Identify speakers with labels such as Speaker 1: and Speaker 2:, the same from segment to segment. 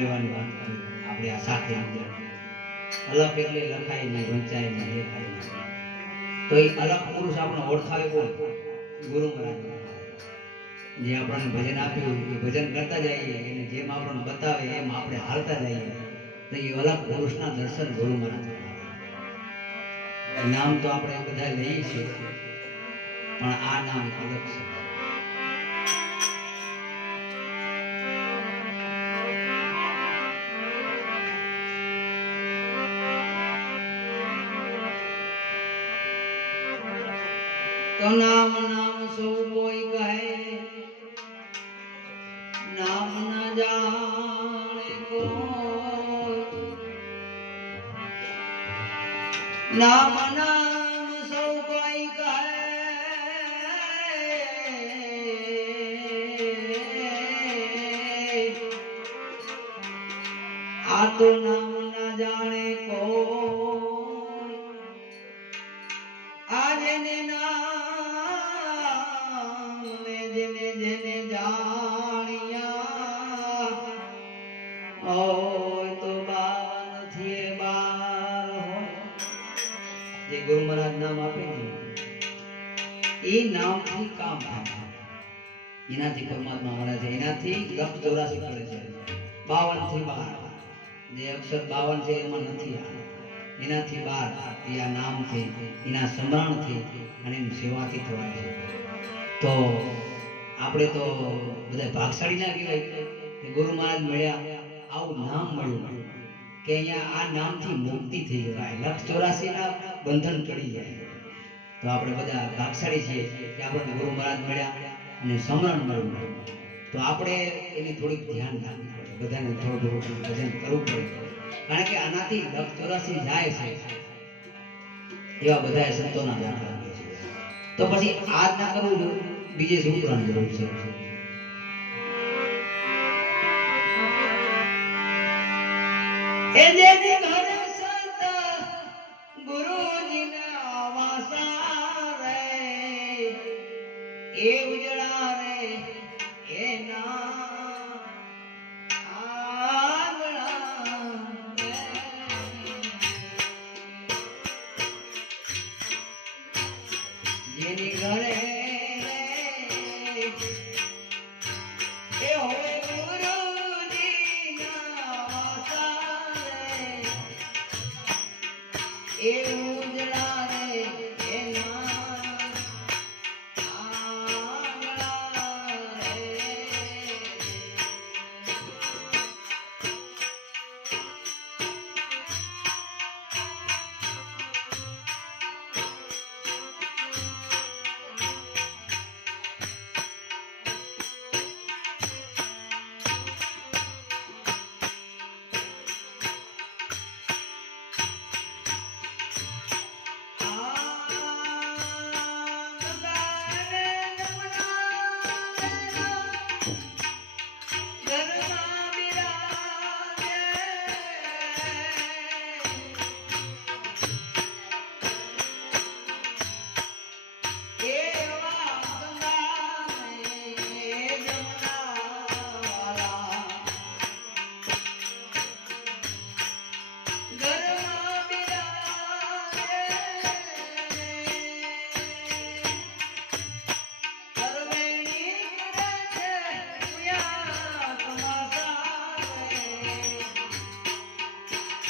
Speaker 1: લેવાની વાત કરી. આપણે આ સાથે અલગ એટલે લખાય નહીં, વંચાય નહીં દેખાય નહીં. તો એ અલગ પુરુષ આપણે ઓળખાવે કોણ? ગુરુ મહારાજ. જે આપણને ભજન આપ્યું એ ભજન કરતા જઈએ, એને જેમ આપણને બતાવે, એમ આપણે હાલતા જઈએ. તો એ અલગ પુરુષના દર્શન ગુરુ મહારાજ નામ તો આપણે બધા લઈએ છીએ, પણ આ નામ અલગ છે. નામ નામ સૌ કોઈ કહે. નામ ન જાણે કોઈ. નામ નામ સૌ કોઈ કહે. આ તો નામ ન જાણે કોઈ. આ જેને નામ નામથી કામ એનાથી પરમાત્મા મળે છે. એનાથી લક્ષ ચોરાસી કરે છે. બાવનથી બાર. જે અક્ષર બાવન છે એમાં નથી એનાથી બાર એ આ નામથી, એના સ્મરણથી અને એની સેવાથી થવાય છે. તો આપણે તો બધા ભાગશાળી ના કહેવાય ગુરુ મહારાજ મળ્યા, આવું નામ મળ્યું. કે અહીંયા આ નામથી મુક્તિ થઈ જાય લક્ષ ચોરાસી ના બંધન ચડી જાય. તો આપણે બધા ભાગશાળી છીએ કે આપણને ગુરુ મહારાજ મળ્યા અને સમરણ મળ્યું. તો આપણે એની થોડીક ધ્યાન રાખવું પડે. બધાને થોડું થોડું ભજન કરવું પડે. કારણ કે આનાથી લક્ષ ચોરાસી જાય છે. એવા બધા સંતોના દાખલા તો પછી આ ના કરવું બીજે શું કરવાની જરૂર છે? એ જે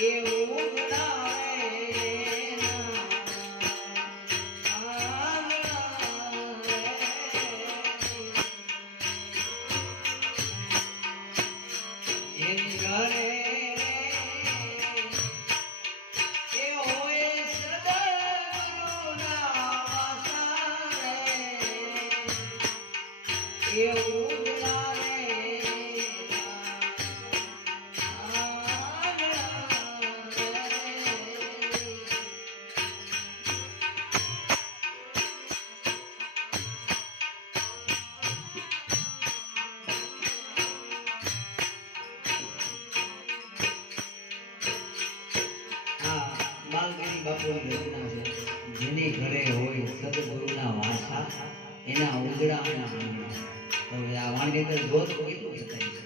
Speaker 1: Yeah. બાપુની રચના છે, જેની ઘરે હોય સદગુરુના વાસા, એના ઉગડા અને આંગણા આ વાણી અંદર જો તો કેટલું થાય છે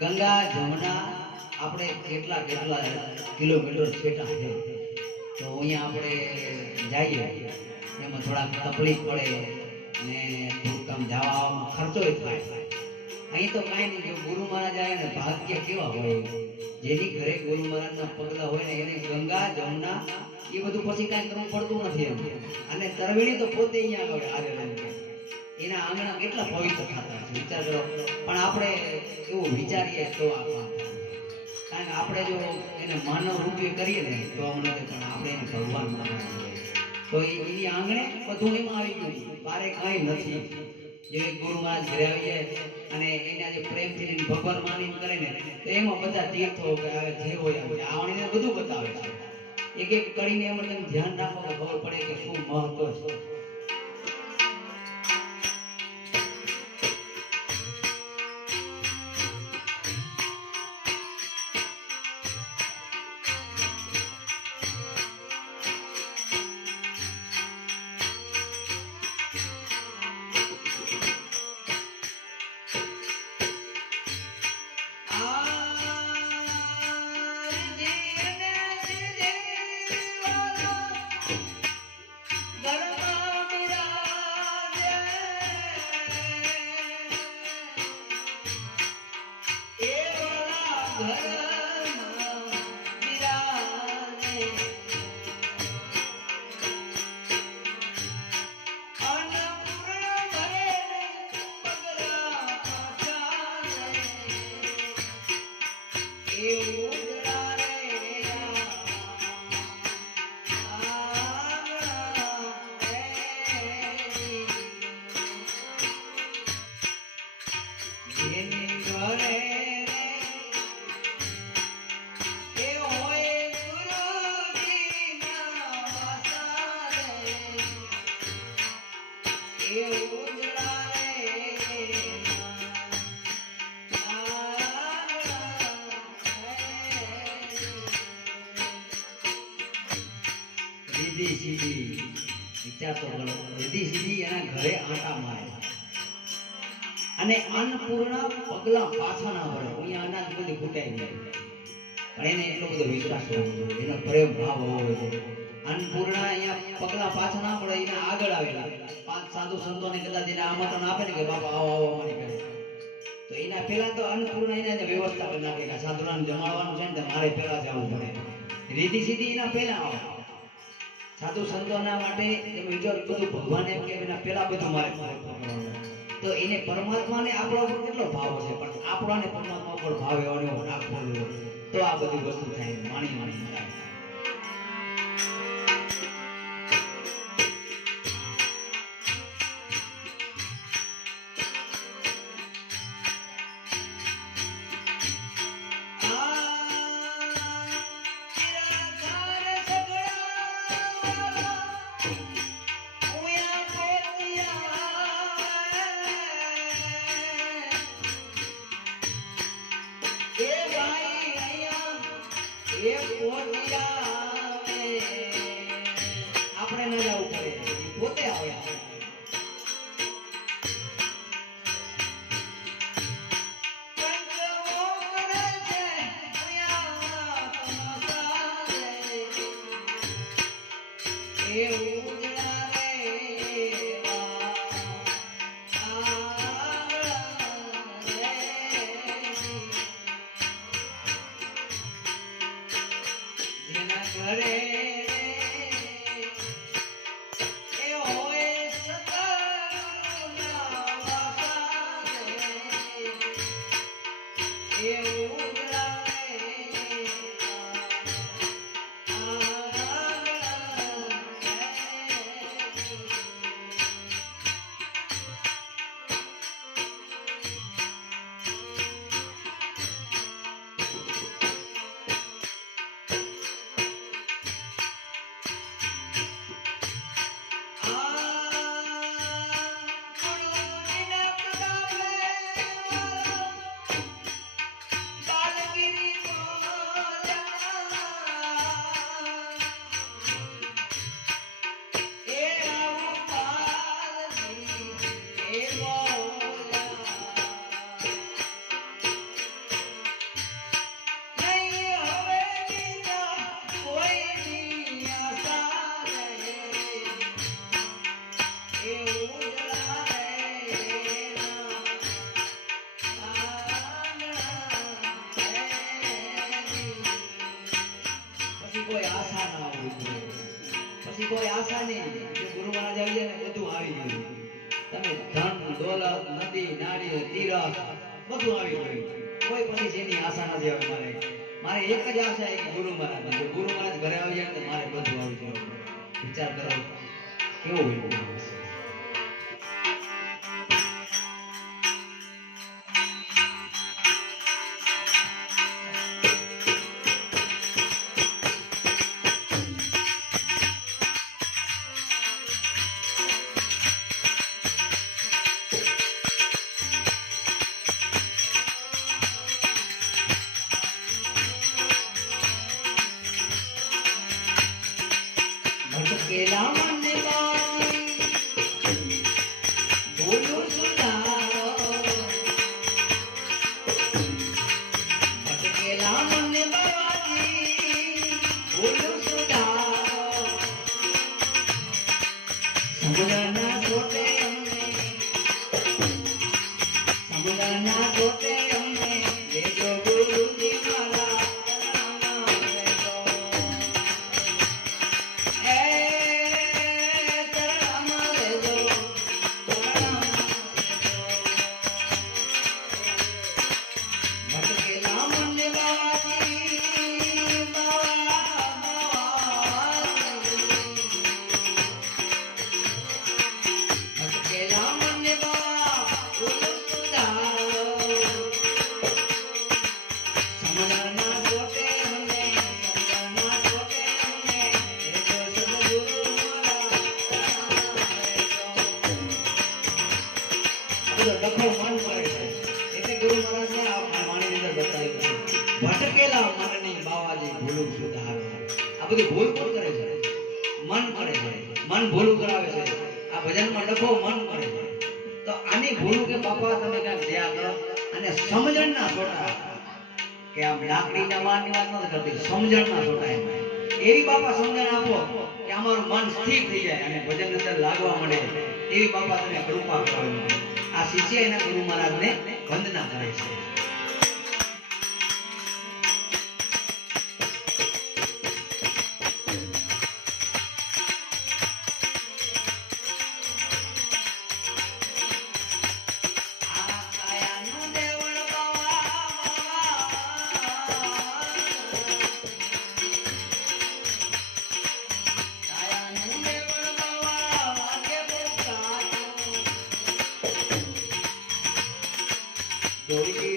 Speaker 1: ગંગા, જમના, આપણે કેટલા કેટલા કિલોમીટર છેટા છે, તો અહીંયા આપણે જઈએ. એમાં થોડાક તકલીફ પડે ને થોડુંક આમ જવા આવવામાં ખર્ચો થાય. અહીં તો કાંઈ નહીં, જો ગુરુ મહારાજ આવે ને, ભાગ્ય કેવા હોય? જેની ઘરે ગુરુ મહારાજના પગલા હોય ને, એને ગંગા, જમુના, એ બધું પછી કાંઈ કરવું પડતું નથી એમ. અને તરવેણી તો પોતે અહીંયા આગળ આવે એના આંગણા કેટલા પવિત્ર થતા છે વિચાર કરો પણ આપણે એવું વિચારીએ તો કારણ કે આપણે જો એને માનવ રૂપે કરીએ ને, તો અમને પણ આપણે એને ભગવાન માનવા તો એની આંગણે બધું એમાં આવી ગયું. બારે કાંઈ નથી. જે ગુરુ મહારાજ ઘરે આવી જાય અને એના જે પ્રેમથી એને ભગવાન માનીને કરે ને, તો એમાં બધા તીર્થો આવે જે હોય આવે. આવણીને બધું બતાવે છે એક એક કરીને એમાં તમે ધ્યાન રાખો તો ખબર પડે કે શું મહત્વ છે વિચાર તો કરો રીધી એના ઘરે આંટા મારે અને અન્નપૂર્ણા પગલા પાછા ના પગલા પાછા ના પડે આગળ આવેલા. પાંચ સાધુ સંતોને કદાચ એને આમંત્રણ આપે ને કે, બાપા, આવો આવો ઘરે તો એના પહેલા તો અન્નપૂર્ણા એને વ્યવસ્થા કરી સાધુરાને જમાડવાનું છે ને મારે પહેલા જવું પડે. રીતિ સીધી એના પહેલા આવે. સાધુ સંતોના માટે એમ વિચાર બધું ભગવાન એમ કે એના પેલા બધું મારે તો એને પરમાત્માને આપણા ઉપર કેટલો ભાવ છે? પણ આપણાને પરમાત્મા ઉપર ભાવ એવાનો ને એવો રાખવો તો આ બધી વસ્તુ થાય માણી માણી થાય આપણે ન જવું કોઈ આશા નહીં. કે ગુરુ મહારાજ આવી જાય ને, બધું આવી ગયું તમે ધન, દોલત, નદી નાળી તીરથ બધું આવી ગયું કોઈ પછી જેની આશા નથી આવે મારે. મારે એક જ આશા એક ગુરુ મહારાજ ગુરુ મહારાજ ઘરે આવી જાય ને મારે બધું આવી જાય. વિચાર કરો. કેવું હોય આ બધી ભૂલ કોણ કરે છે? મન કરે છે. મન ભૂલું કરાવે છે. આ ભજનમાં ડખો મન કરે છે. તો આની ભૂલું કે બાપા તમે કાંઈક દયા કરો? અને સમજણના છોટા કે આમ લાકડીના મારની વાત નથી કરતી, સમજણના છોટા એમ. એવી બાપા સમજણ આપો કે અમારું મન સ્થિર થઈ જાય અને ભજન અંદર લાગવા મળે એવી બાપા તમે કૃપા કરો આ શિષ્ય એના ગુરુ મહારાજને વંદના કરે છે. દોડી વેળાએ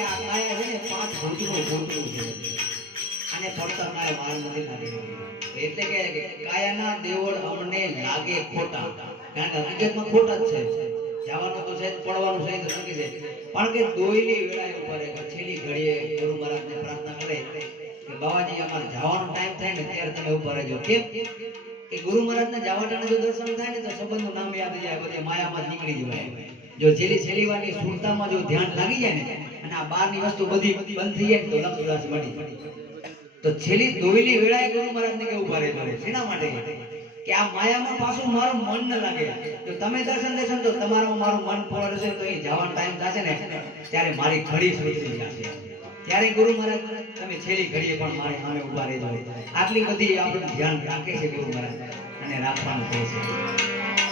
Speaker 1: કે ગુરુ મહારાજને પ્રાર્થના કરે અમારે ટાઈમ થાય ને ત્યારે તમે ઉપર રહેજો. કેમ? કે ગુરુ જો દર્શન થાય ને તો સંબંધનું નામ યાદ આવી જાય, બધે માયામાં નીકળી જવાય. જો છેલ્લી છેલ્લી વારની સુરતામાં જો ધ્યાન લાગી જાય ને અને આ બહારની વસ્તુ બધી બંધ થઈ જાય તો લક્ષદાસ મળી તો છેલ્લી દોયલી વેળાએ ગુરુ મહારાજને કેવું ભારે કરે? શેના માટે? કે આ માયામાં પાછું મારું મન ન લાગે. તો તમે દર્શન દેશો તો તમારું મારું મન પૂર્ણ રહેશે તો એ જવાનો ટાઈમ થશે ને, ત્યારે મારી ઘડી સુધરી જશે. ત્યારે ગુરુ મહારાજ, તમે છેલ્લી ઘડીએ પણ મારી સામે ઊભા રહેજો. આટલી બધી આપણું ધ્યાન રાખે છે ગુરુ મહારાજ, અને રાખવાનું કહે છે.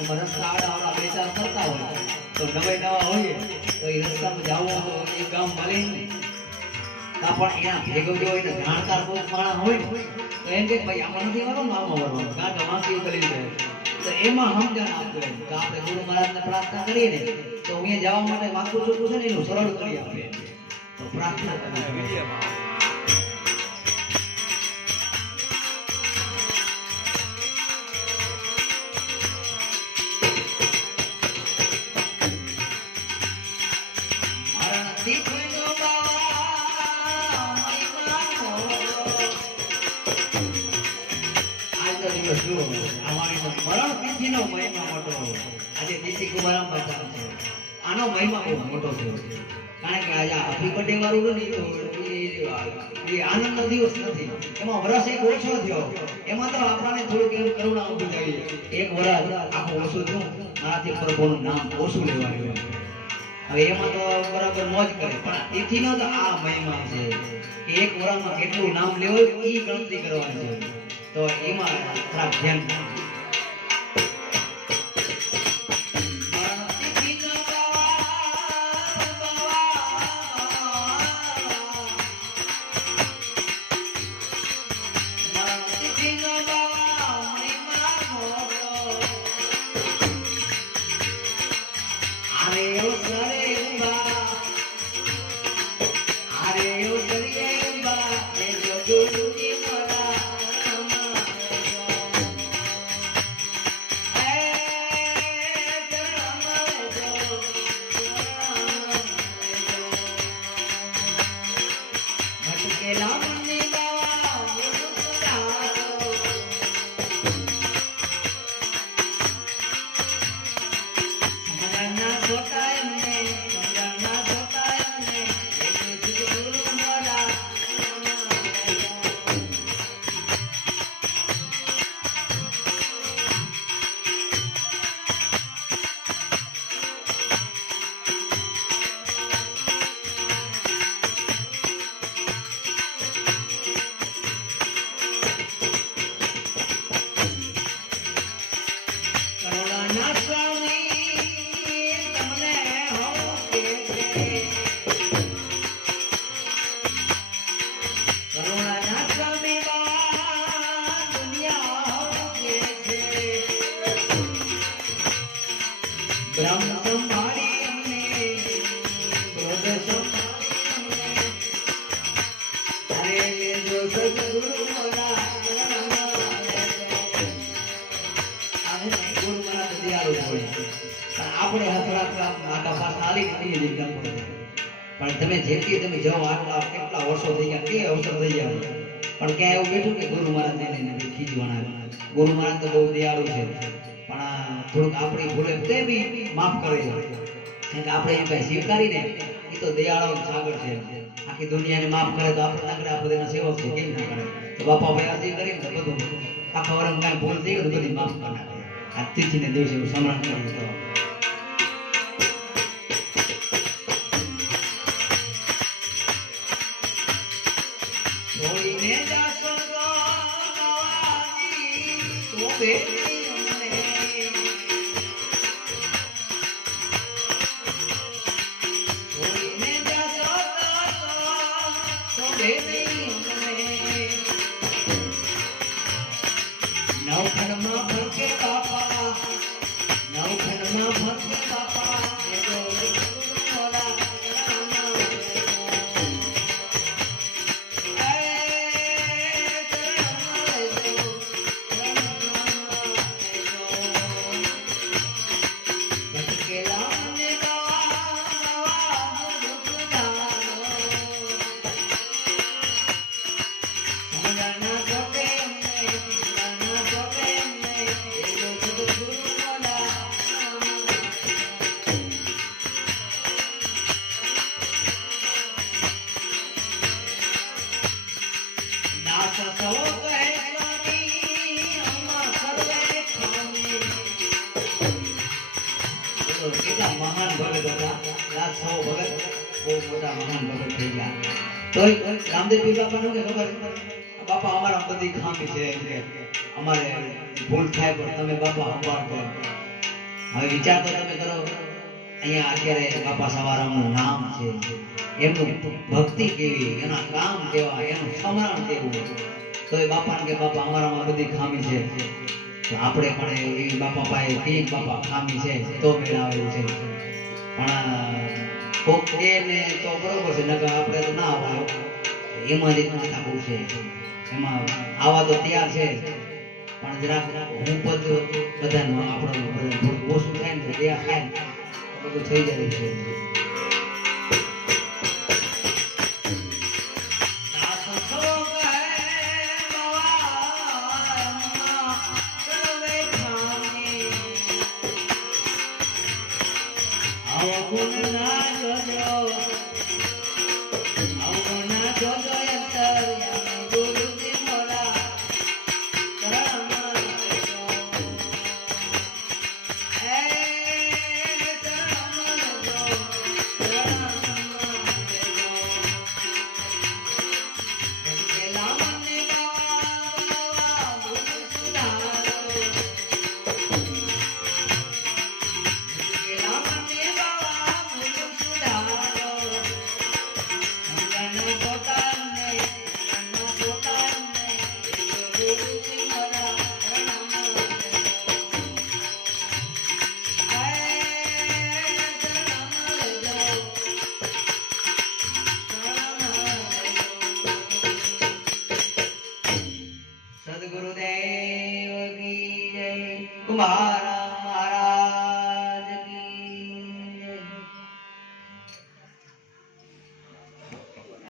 Speaker 1: એમાં રસ્તા આડા આવડા બે કરતા હોય. તો નવાઈ નવા હોઈએ, તો એ રસ્તામાં જવું તો એ ગામ મળે ને તા પણ અહીંયા ભેગો જો ને જાણકાર કોઈ માણસ હોય. તો એમ કે ભાઈ આમાં નથી વળવાનું આમાં વળવાનું કારણ કે વાંકી કરી જાય તો એમાં સમજણ આપજો કે આપણે ગુરુ મહારાજને પ્રાર્થના કરીએ ને, તો અહીંયા જવા માટે વાંકું છૂટું છે ને, એનું સરળ કરી આપે. તો પ્રાર્થના કરવી happy birthday વાળું તો એ- આનંદનો દિવસ નથી. એમાં વરસ એક ઓછો થયો. એમાં તો આપણને થોડુંક એમ કરુણા ઊભી થઈ એક વરસ આખો ઓછું થયો. મારાથી પ્રભુનું નામ ઓછું લેવાયું હવે એમાં તો બરાબર મોજ કરે. પણ તિથિનો તો આ મહિમા છે કે એક વરામાં કેટલું નામ લેવું એ ગણતરી કરવાની છે. તો એમાં થોડાક ધ્યાન પણ તમે જાઓ આટલા કેટલા વર્ષો થઈ ગયા, કે અવસર થઈ ગયા પણ ક્યાં એવું બેઠું કે ગુરુ મહારાજ ને એને ખીજવાના ગુરુ મહારાજ તો બહુ દયાળુ છે. પણ થોડુંક આપણી ભૂલે તે બી માફ કરે છે કે આપણે એમ કઈ સ્વીકારીને એ તો દયાળો સાગર છે. આખી દુનિયાને માફ કરે તો આપણે ના કરે આપણે સેવક છે. કેમ ના કરે? તો બાપા ભાઈ આજે કરીને તો બધું આખા વર્ષ કાંઈ ભૂલ થઈ ગઈ તો બધી માફ કરી નાખે. આ તિથિને દિવસે સ્મરણ કરવું તો. તો કેટલા બાપા અમારા બધી ખામી છે અમારે ભૂલ થાય પણ તમે બાપા અપાર કરો હવે વિચાર તો તમે કરો અહીંયા અત્યારે બાપા સવારામનું નામ છે. એમનું ભક્તિ કેવી એના કામ કેવા એનું સમરણ કેવું તો એ બાપાને કે, બાપા, અમારામાં બધી ખામી છે. આપણે પણ એ બાપા પાસે કઈ બાપા, ખામી છે, તો મેળાવેલું છે. પણ, કોક કે ને તો બરોબર છે, નકર આપણે તો ના આવે એમાં જ એટલું થાકું છે એમાં આવા તો તૈયાર છે. પણ જરાક હું પદ બધાનું આપણું થોડું ઓછું થાય ને તો તૈયાર થાય બધું થઈ જાય છે.